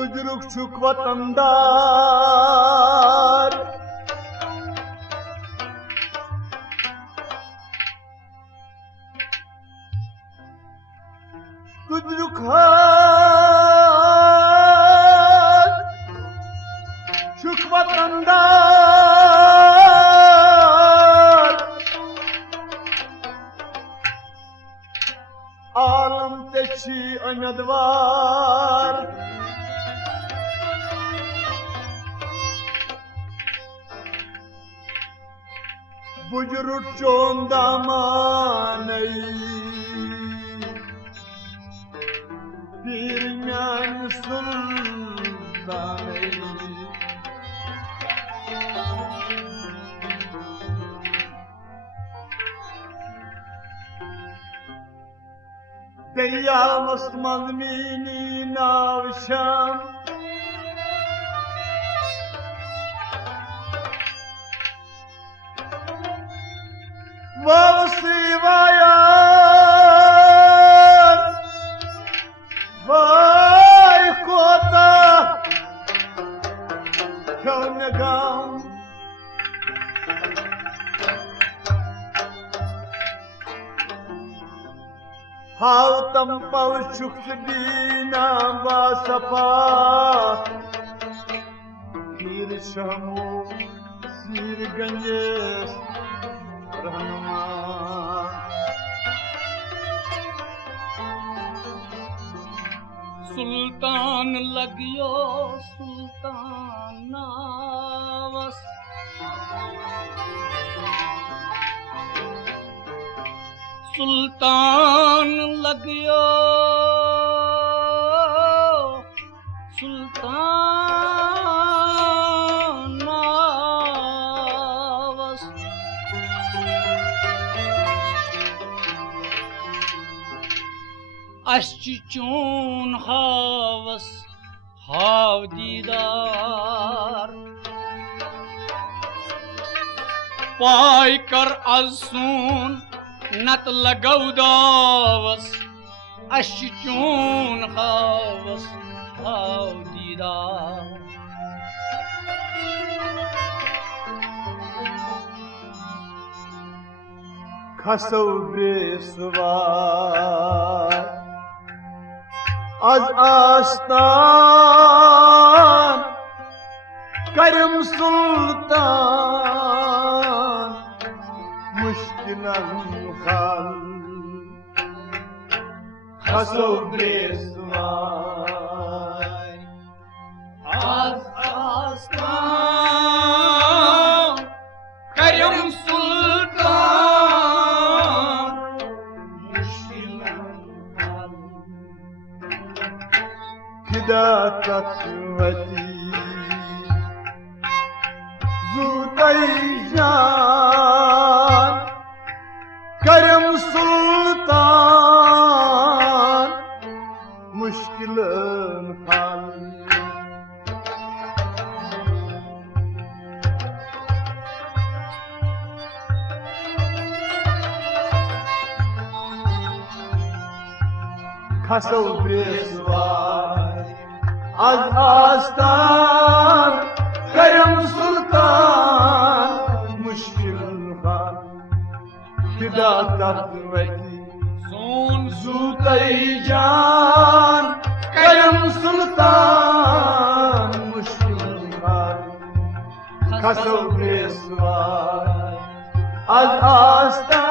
तुझ रुख छुक वतनदार तुझ रुख छुक वतनदार आलम ते छी उम्मीदवार बुजुर्ग चोंदा मानई पीर म्यान सुल्तानई दरिया मस्त मजमीनी नाव शाम वाया वाय कोता क्यों नगाम हाउ तम पव शुक्स दीना वासफा हीर शमो सीर गंजेस सुल्तान लगियो सुल्तान नावस सुल्तान लगियो सुल्तान नावस अश्चि चून हावस हाव दीदार पाय कर असून नत लगौदावस अश्चि चून हावस हाव दीदार खसौ बेसवार Az astan Karim Sultan Müşkilan hal Hasobresvay Az astan Karim Sultan Müşkilan hal Fida tatmati Zutayjan Karim Sultan Müşkilan hal Hasobresvay Az astan Karim Sultan Müşkil hal Fida tatmati Son Zutayjan Karim Sultan Müşkil hal Hasobresvay Az astan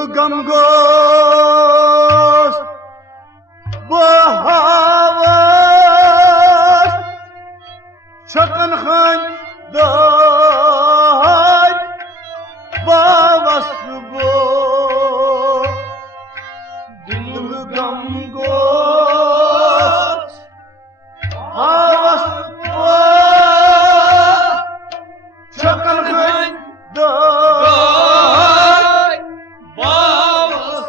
Dilu gam goes bahawas Çakın khan day bawas bu Dilu gam goes bahawas Çakın khan day bawas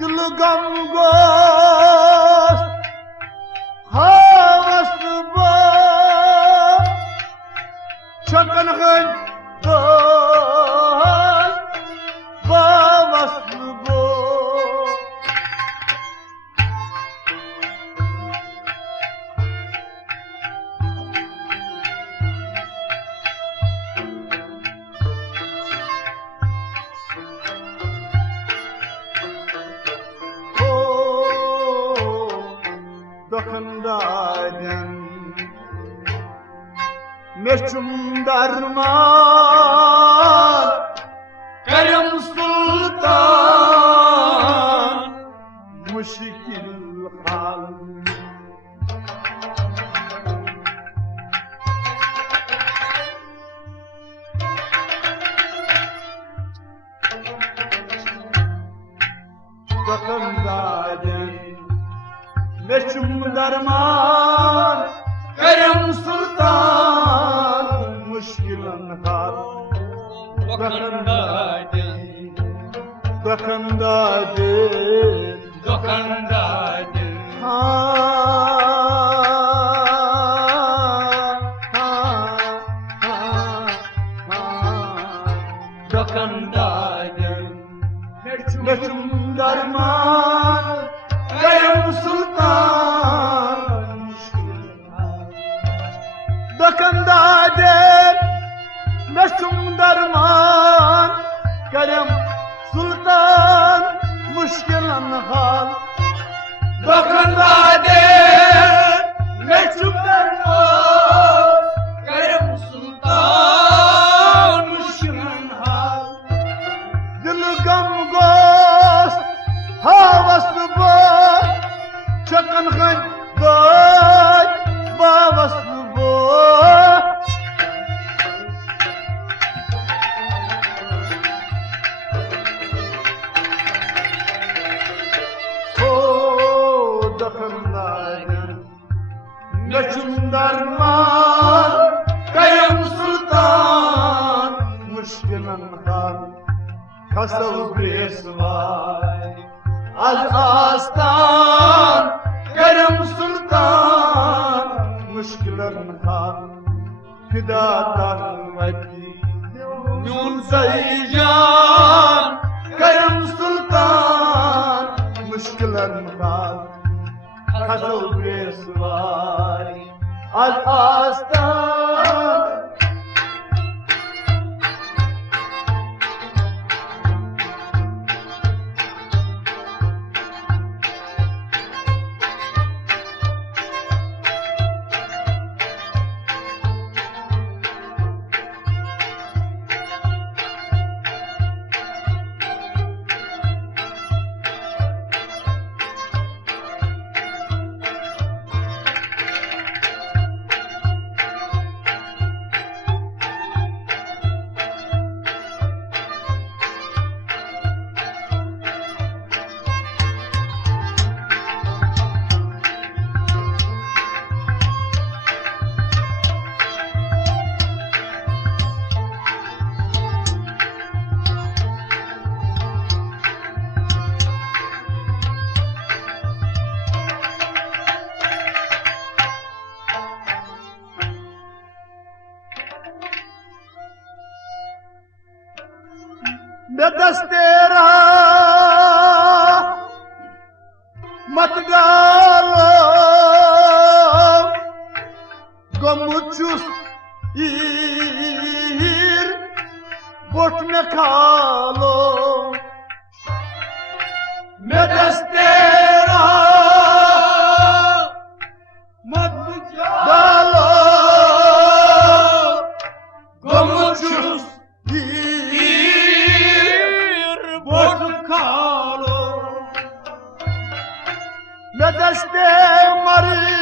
Dilu gam goes havas bu Çakın khan day bawas bu Dokundaydım Meşhum darman Kerem Sultan Müşkil hal Dokundaydım Meşhum darman Kerem Sultan Müşkilin hal Dokandadın Dokundaydım Dokandadın Dokandadın Meşhum darman Kerem Sultan Dokundaydım Meşhum darman Kerem Sultan Müşkilin hal Dokandadın Meçhum derman Kerem Sultan Müşkilin hal Dilu gam goes havas bu Çakın khan day bawas bu Dokundaydım Meçhum darman Kerem Sultan Müşkilin hal Kasav besvay Az astan Kerem Sultan Müşkilin hal Fida tanmaki Yun saycan Kerem Sultan Müşkilin hal Kasav besvay Az astan Bedastera mat dalo gomuchus ir bot me kalo Bedastera mat dalo gomuchus ir दस्ते मरी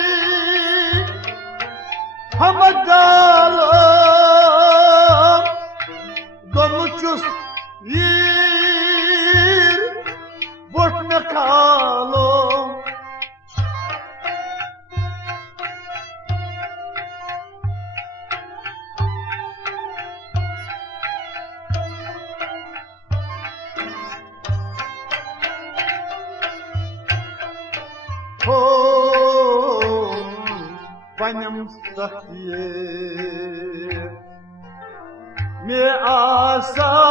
हम डालो गमुचुस यीर boat में खालो हो पनम सखिए में आसार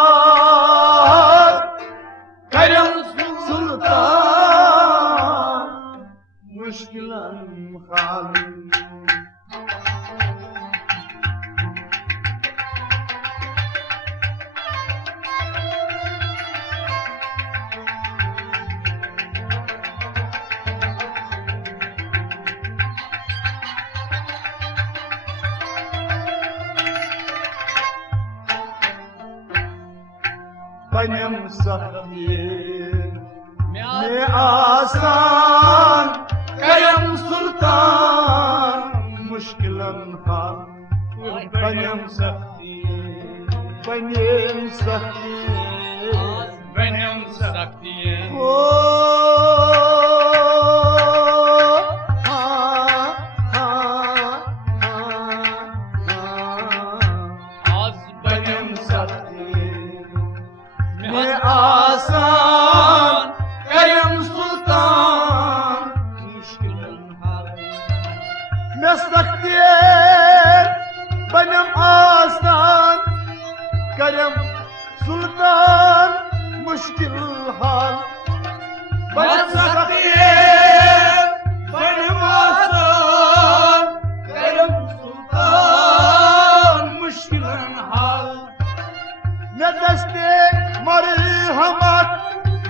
करम सुल्तान मुश्किलन खाली पनम सखिए में आसान करम सुल्तान मुश्किलन खाली पनम सखिए पनम सखिए बनम सखिए ओ आज बनम में आसान करम सुल्तान मुश्किलन हाल में सख्ती बनम आसान करम सुल्तान मुश्किल हाल बनम सख्ती बनम आसान करम सुल्तान मुश्किलन हाल में दस्ते मरी हमत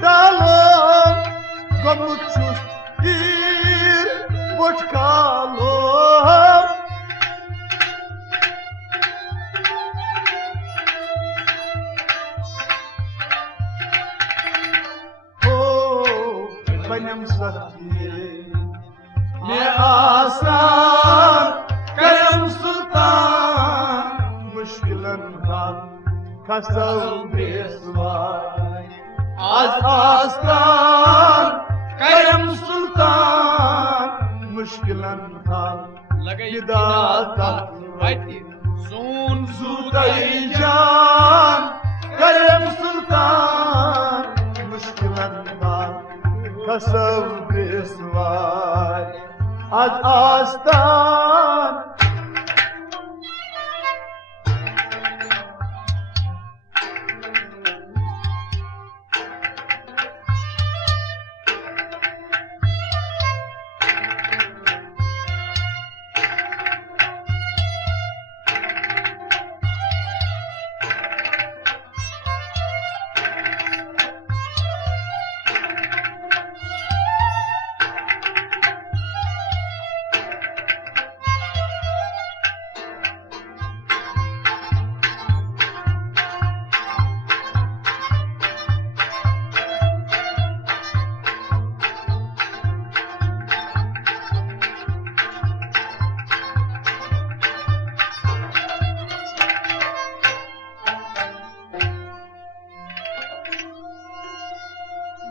डालो गमुचुस हीर बुटकालो हो बनम सखिए में आसान करम सुल्तान मुश्किलन हाल कसौ बेसवार आज आस्तान करम सुल्तान मुश्किलन हाल लगे दाता सोन सूतई जान करम सुल्तान मुश्किलन हाल कसौ बेसवार आज आस्तान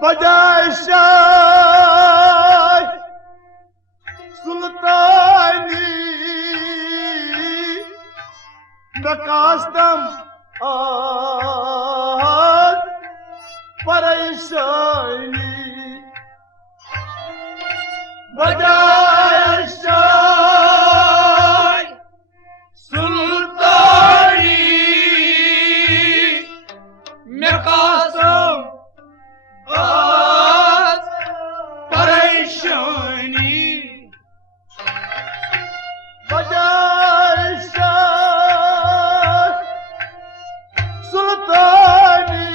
बजाय शाह सुल्तानी नकास्तम आज परेशानी बजाय शाह सुल्तानी में कासम आज परेशानी बजाय शाह सुल्तानी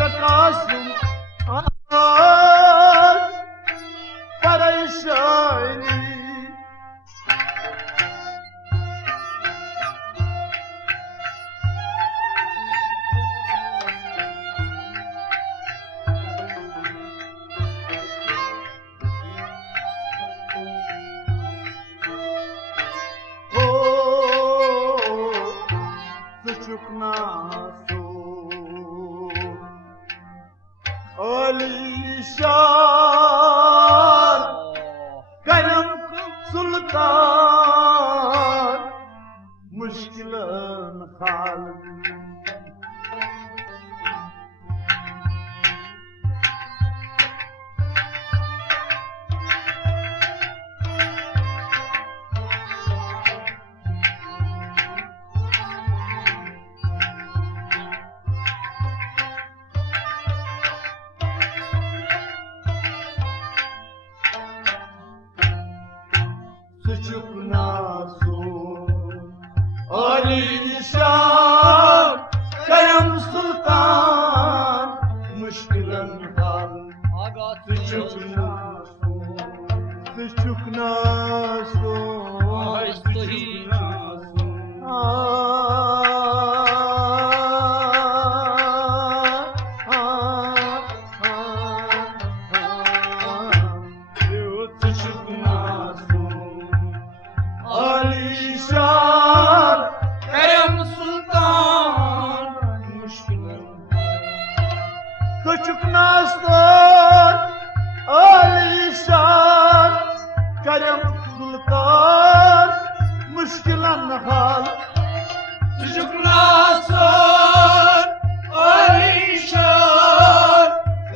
नकासुम आज suçuknasu Alişan Karam Sultan Müşkilan hal Suçuknasu Alişan Karam Sultan Müşkilan hal Suçuknasu Suçuknasu Alişan Kerem Sultan Müşkilan Suçuknastan Alişan Karam Sultan Müşkilan hal Suçuknasan Alişan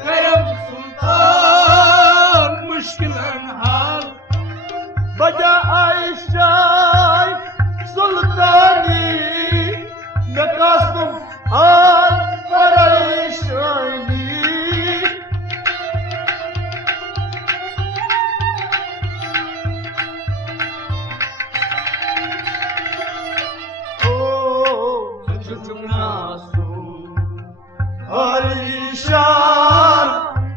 Kerem Sultan Müşkilan hal Baca Ayşay Sultani Mekasım Al Parayşani Suçuknasu Alişan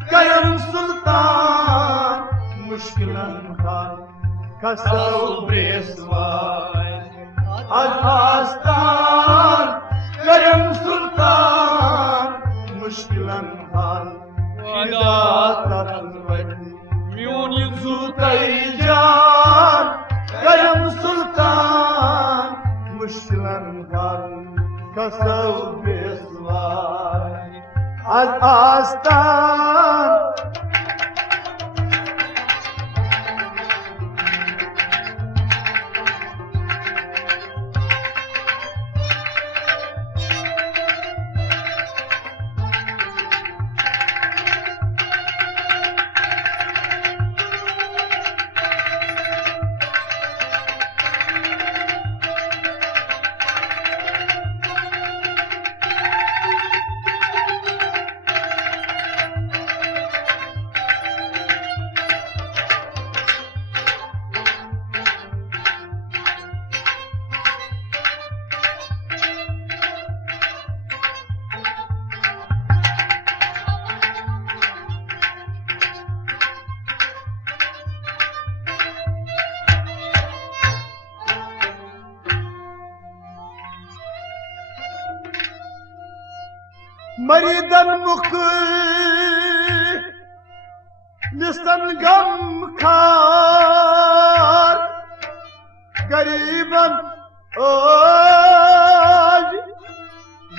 Karam Sultan Müşkilan hal Kasal Bresvay Al-Astan Karam Sultan Müşkilan hal Fida Tatvati Miyon yüzü Zutaycan Karam Sultan Müşkilan hal Kasal Bresvay Al-Astan Maridan mukı Listan gam kar Gariban Aj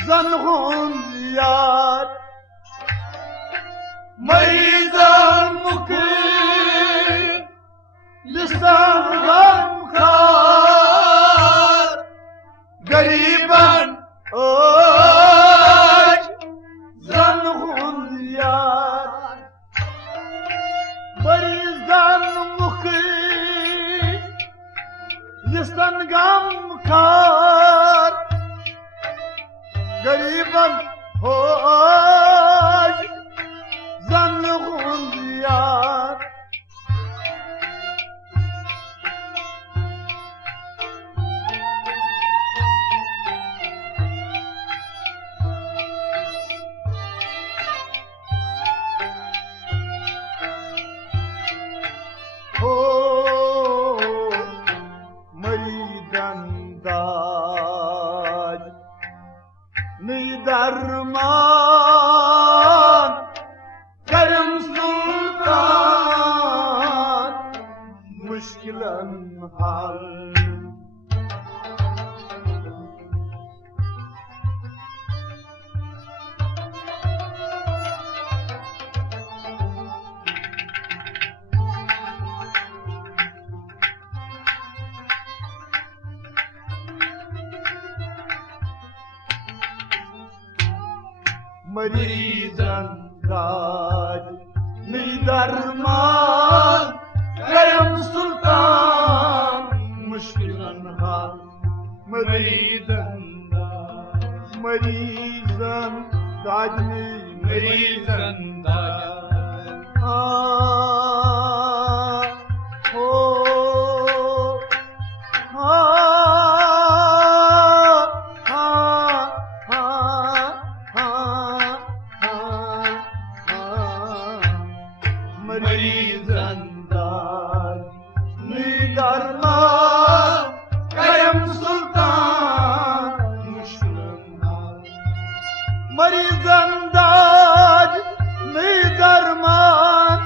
Zanhun ziyar Maridan mukı Listan gam kar Gariban Aj Zanhun ziyar Marizan mukhi Listan gam kar Gariban Aj Zanhun ziyar Darman Karam Sultan Müşkilan hal Marizanne दाद दरमान करम सुल्तान मुश्किलन हाल Marizanne दाद Marizanne दाद हो Marizanne दाद दरमान करम सुल्तान मुश्किलन हाल Marizanne दाद दरमान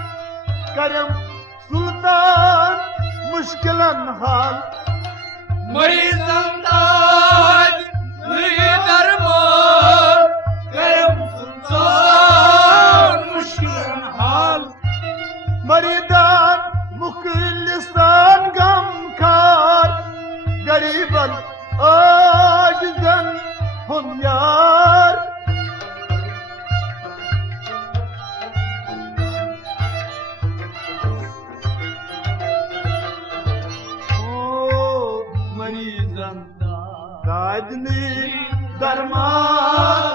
करम सुल्तान मुश्किलन हाल Marizanne दाद दरमान करम सुल्तान मुश्किलन हाल मरीदान मुखलिस्तान गमखार गरीबन आजिजन हम यार मरीजन दादनी दरमान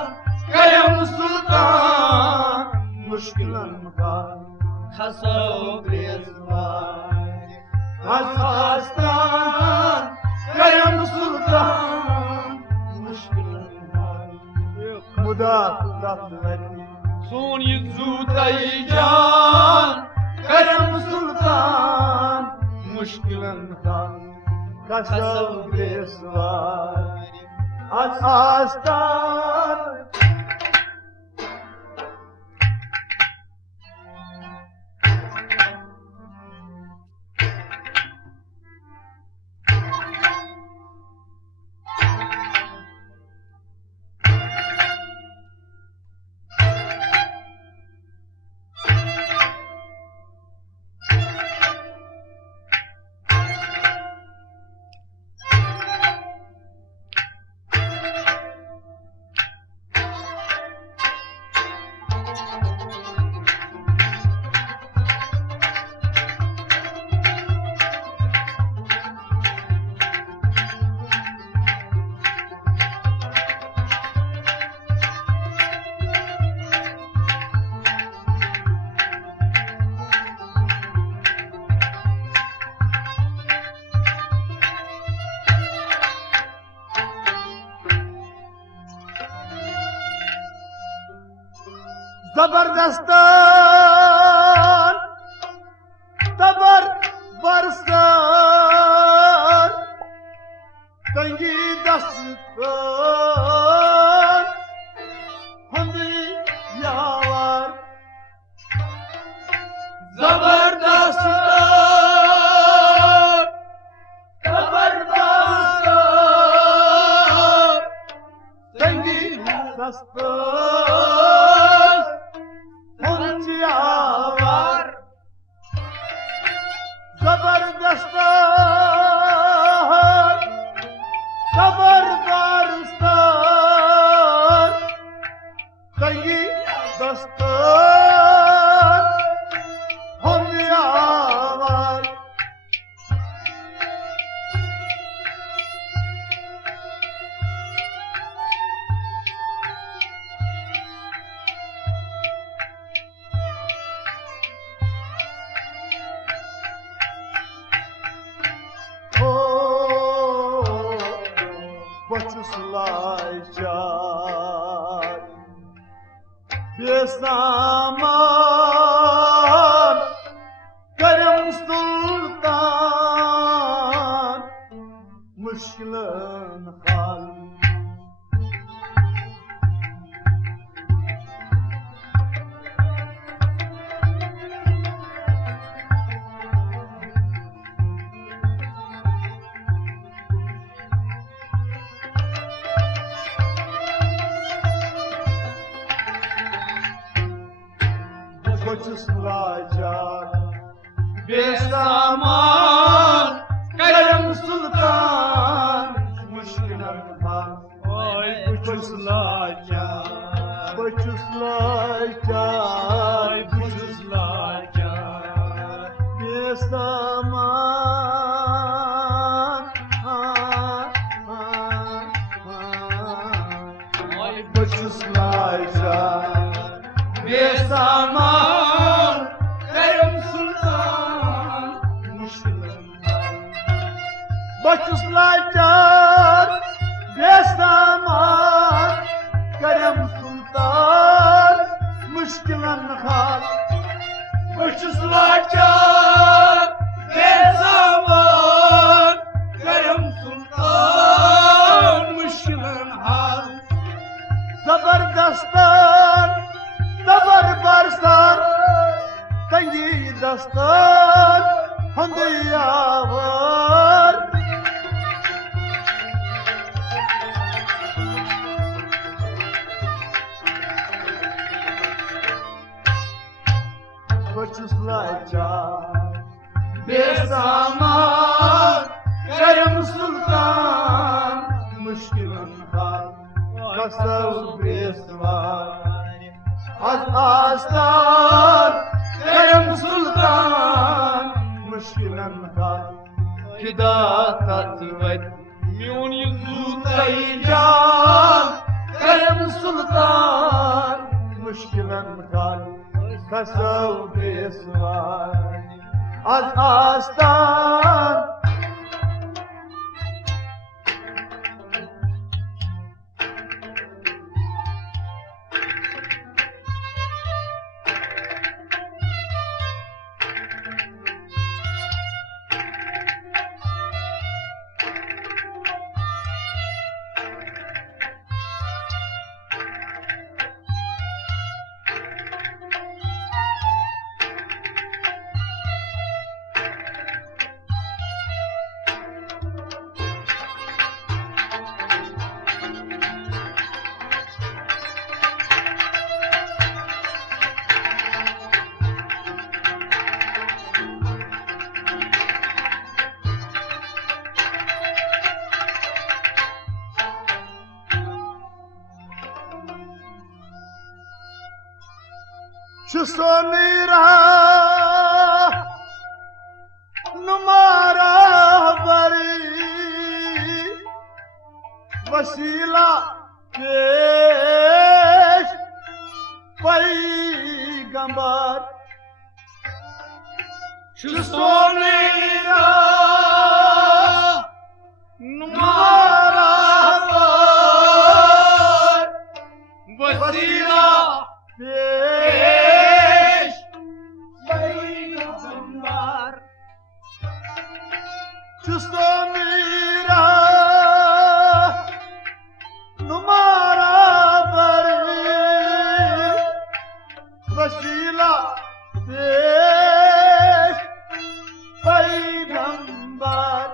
करम सुल्तान मुश्किलन हाल खसो बेजवार आस्तान करम सुल्तान मुश्किलन हाल मुदा तत्वती सोन ये जूतई जान करम सुल्तान मुश्किलन हाल कसो बेसवार आस्तान जबरदस्तान तबर बरसार तंगी दस्तान हंदी यावर जबरदस्तान तबर बरसार तंगी दस्तान जबरदस्तान जबरदस्तान तंगी दस्तान हम यावर लाचार बेसामान करम सुल्तान मुश्किलन हाल लाचार बेसामान करम सुल्तान मुश्किलन हाल कुछ लाचार बचुस लाचार बचुस लाचार बेसामान बचुस लाचार बेसामान करम सुल्तान मुश्किलन बचुस लाचार बेसामान करम सुल्तान मुश्किलन हाल बचुस लाचार बेसामान करम सुल्तान मुश्किलन हाल जबरदस्तान तबर बरसान तंगी दस्तान हंदियावर बचुस लाचार बेसामान करम सुल्तान मुश्किलन हाल कसव बेसवार az आस्तान करम सुल्तान मुश्किलन हाल खुदा तत्वत म्यून यूतई जान करम सुल्तान मुश्किलन हाल कसव बेसवार az आस्तान Şusonira numara bari vasila peş peygamber Şusonira numara var vasila peş peygamber Şusonira numara bari vasila peş peygamber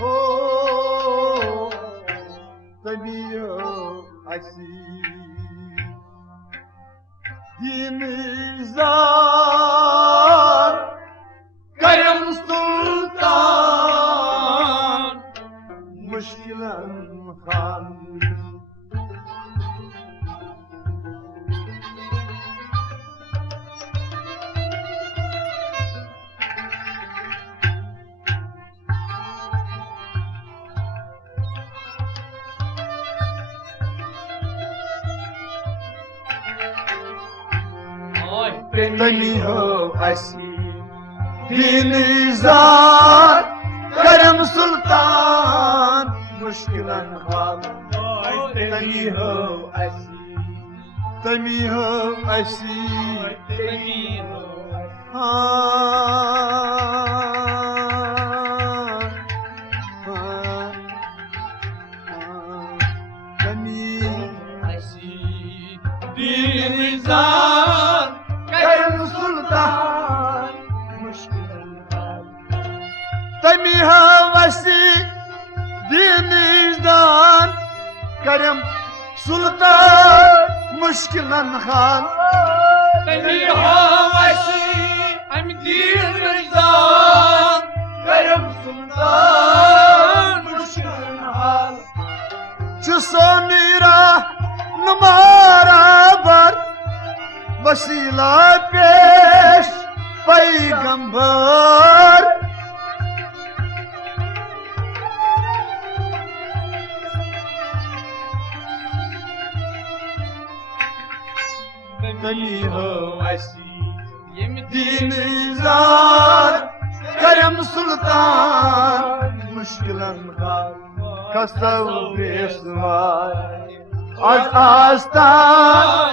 Oh, tabiyo asil dinizar Kerem Sultan müşkilen han Tamiyo asil dinizar Kerem Sultan müşkilen han Tamiyo asil Tamiyo asil Dinizar Kerem Sultan müşkilen han Tami havasi dinizdan Kerem सुल्तान मुश्किलन हाल तमी हवासी हम दीन निजान करम सुल्तान मुश्किल हाल सोनीरा नुमारा बर वसीला पेश पैगंबर तमी हवासी हम दीन जार करम सुल्तान मुश्किलन हाल कसव बेसवार आज आस्तान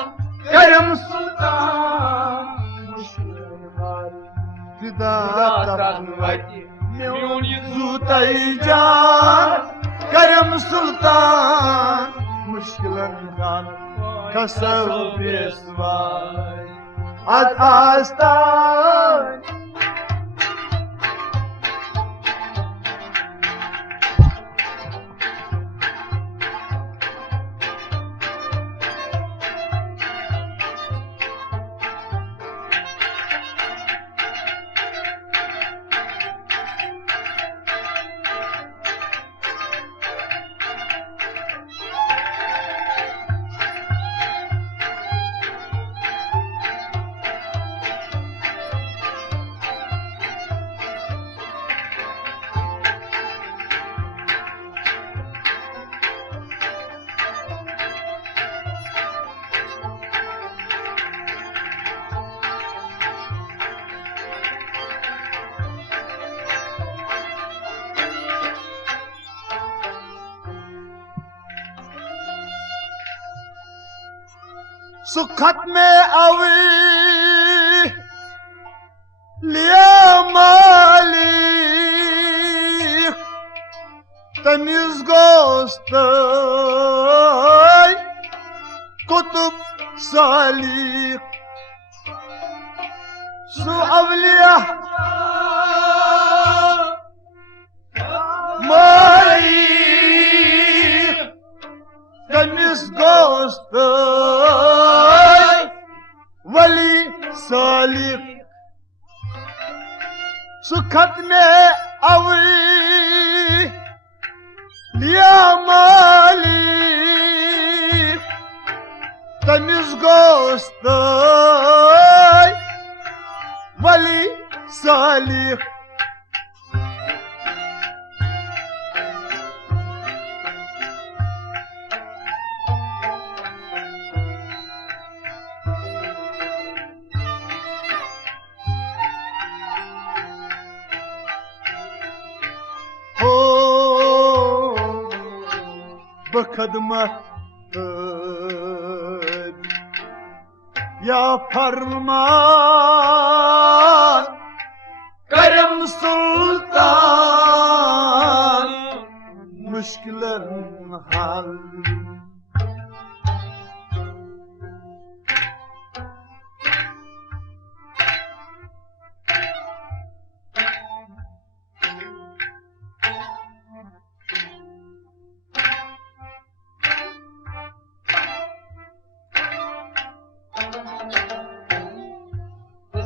करम सुल्तान मुश्किलन हाल फिदा तनवती म्यून जूतई जान करम सुल्तान मुश्किलन हाल कसव बेसवार आज आस्तान सुखत में अवी लिया मालिक तमीज गोस्त कुतुब सालिक सु अवलिया मालिक तमीज गोस्त वली सालिक सुखत में अवी लिया मालिक तमीज गोस्त वली सालिक बखदमत या फरमान करम सुल्तान मुश्किलन हाल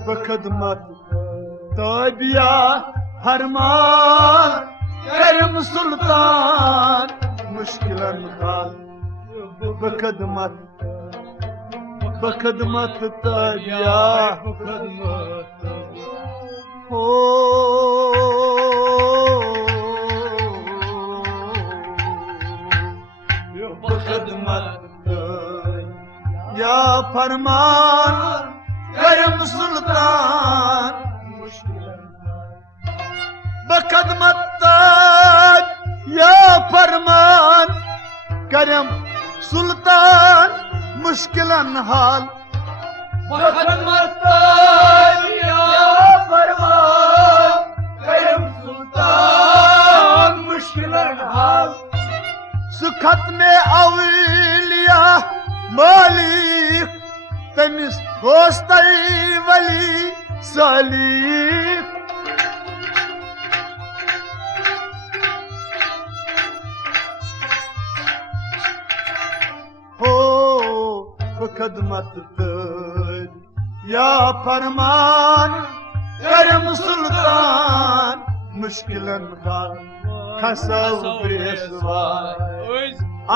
बखदमत ताबिया फरमान करम सुल्तान मुश्किलन हाल बखदमत ताबिया हो बखदमत या फरमान करम सुल्तान बखदमत या फरमान करम सुल्तान मुश्किलन हाल बखदमत या फरमान करम सुल्तान मुश्किलन हाल सुखत में अवलिया मालिक तमिस गोस्तई वली सालिक खदमत तर या फरमान करम सुल्तान मुश्किलन खाल खसौ पेशवाय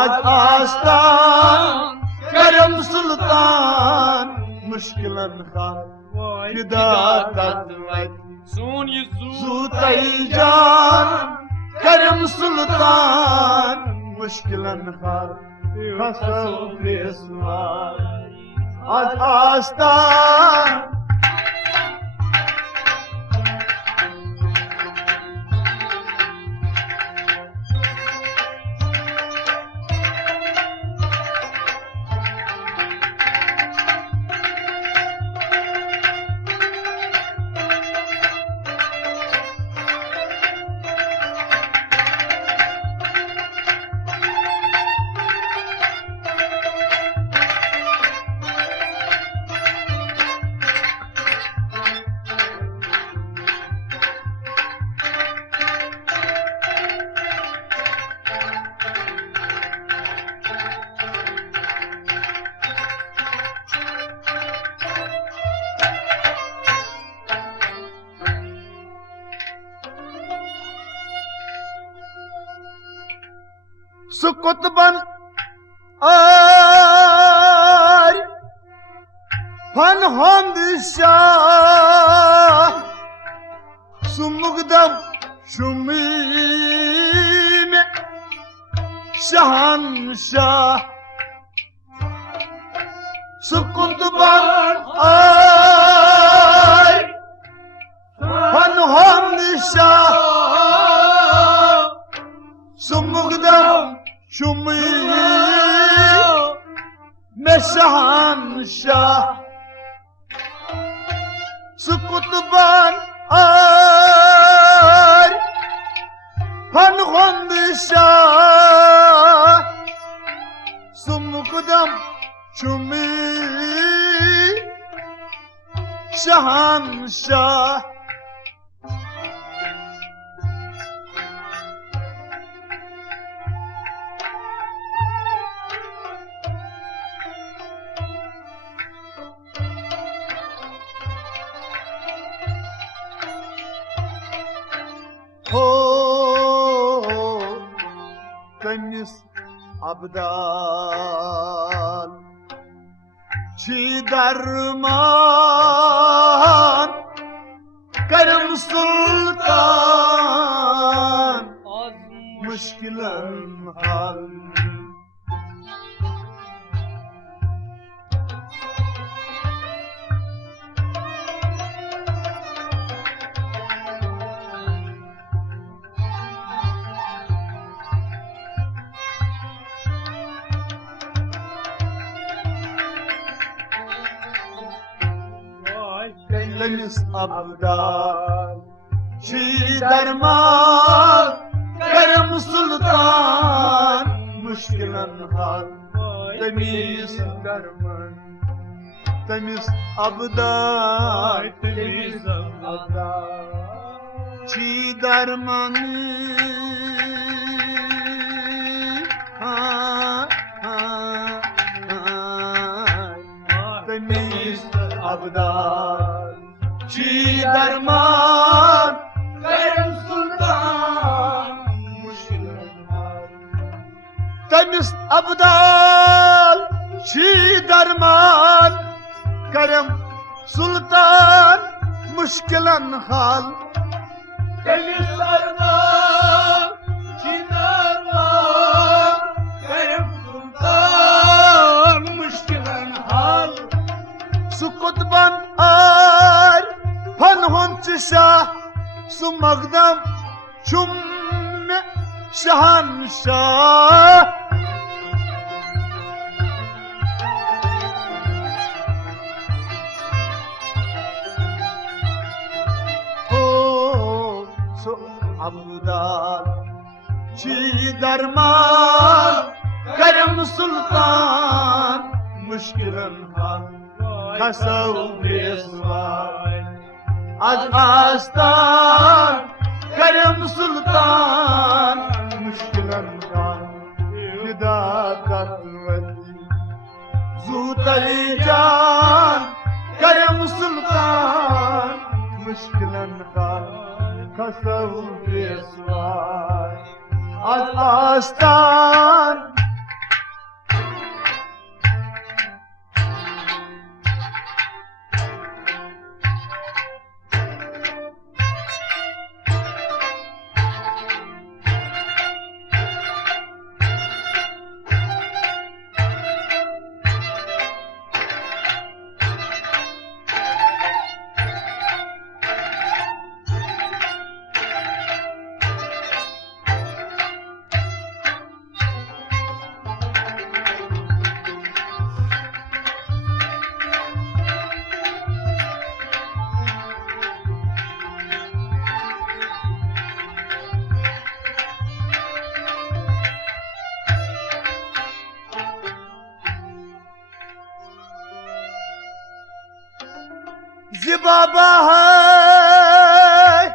आज आस्तान करम सुल्तान मुश्किलन खाल फिदा तत्वत Soon you सूतई जान करम सुल्तान मुश्किलन खाल खसौ पेशवाय आज आस्तान सुकुतबन आर फन होंद शाह सुमुगदम शुमीन शहनशाह सुकुतबन आर फन होंद शाह सुमुगदम शुमी में शहनशाह सुकुतबान आर फन खुंद शाह सुमुकदम शुमी शहनशाह हो तमिस अब्दाल छी दरमान करम सुल्तान मुश्किलन हाल तमिस अब्दाल छी दरमान करम सुल्तान मुश्किलन हाल तमिस दरमान तमिस अब्दाल छी दरमान तमिस अब्दाल छी दरमान करम सुल्तान मुश्किलन हाल तमिस अब्दाल छी दरमान करम सुल्तान मुश्किलन हाल तमिस अब्दाल छी दरमान करम सुल्तान मुश्किलन हाल सुकुतबन आर फन होंच शाह सुमगदम शुम शहनशाह हो सो अब्दाल छी दरमान करम सुल्तान मुश्किलन हाल खसौ पेशवाय आज आस्तान करम सुल्तान मुश्किलन हाल फिदा तत्वती जान करम सुल्तान मुश्किलन हाल कसौ पेशवाय आज आस्तान बाबा है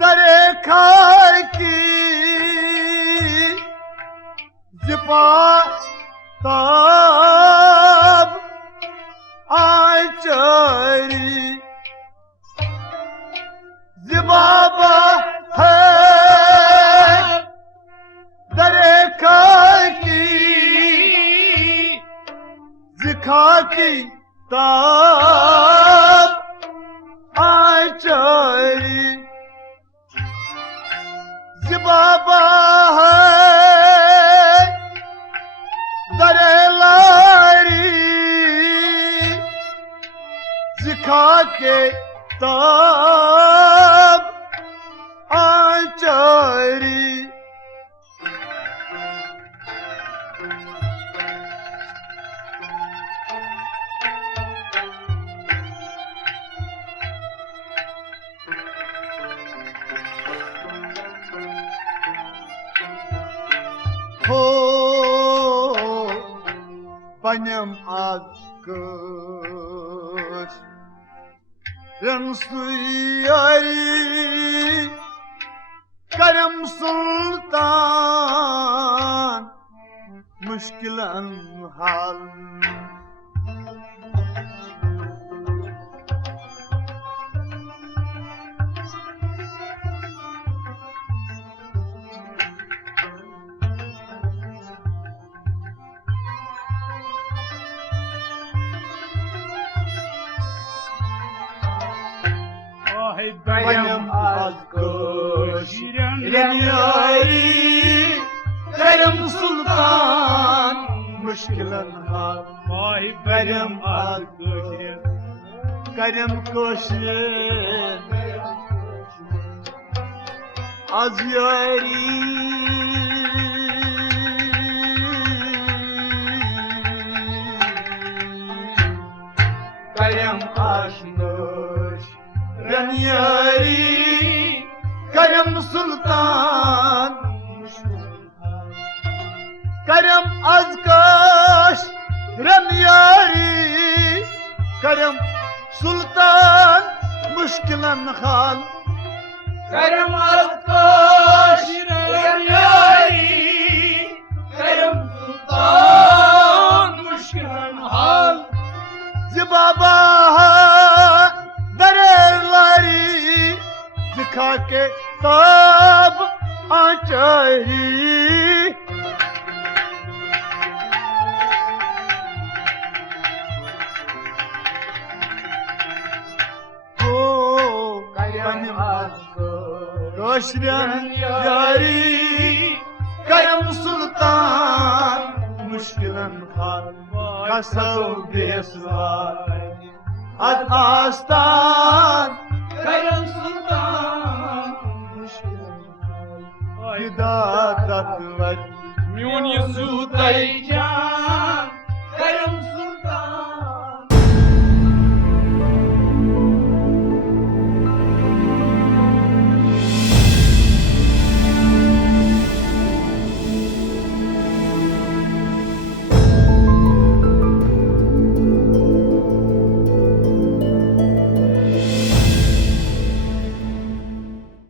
दरे खार की जिपा ताब आचरी बाबा है दरे खार की जिखा की ताब आचरी बाबा है दरे लारी सिखा के ताब आचरी Benim akış Remsuyari Karım Sultan Müşkilen hal Benim akış Remyari Karım Sultan Müşkilen hal Benim akış Karım koşun Az yari Karım aşmış Remyari Karım Sultan Karım azkaş Remyari Karım Sultan Müşkilen hal Karım azkaş Remyari Karım Sultan Müşkilen hal Zibaba दरेलारी दिखा के तब आचरी ओ कशरन यारी करम सुल्तान मुश्किलन हाल कसौ बेसवार Ad astan Karım Sultan Hidat atlar Myun Yusudayca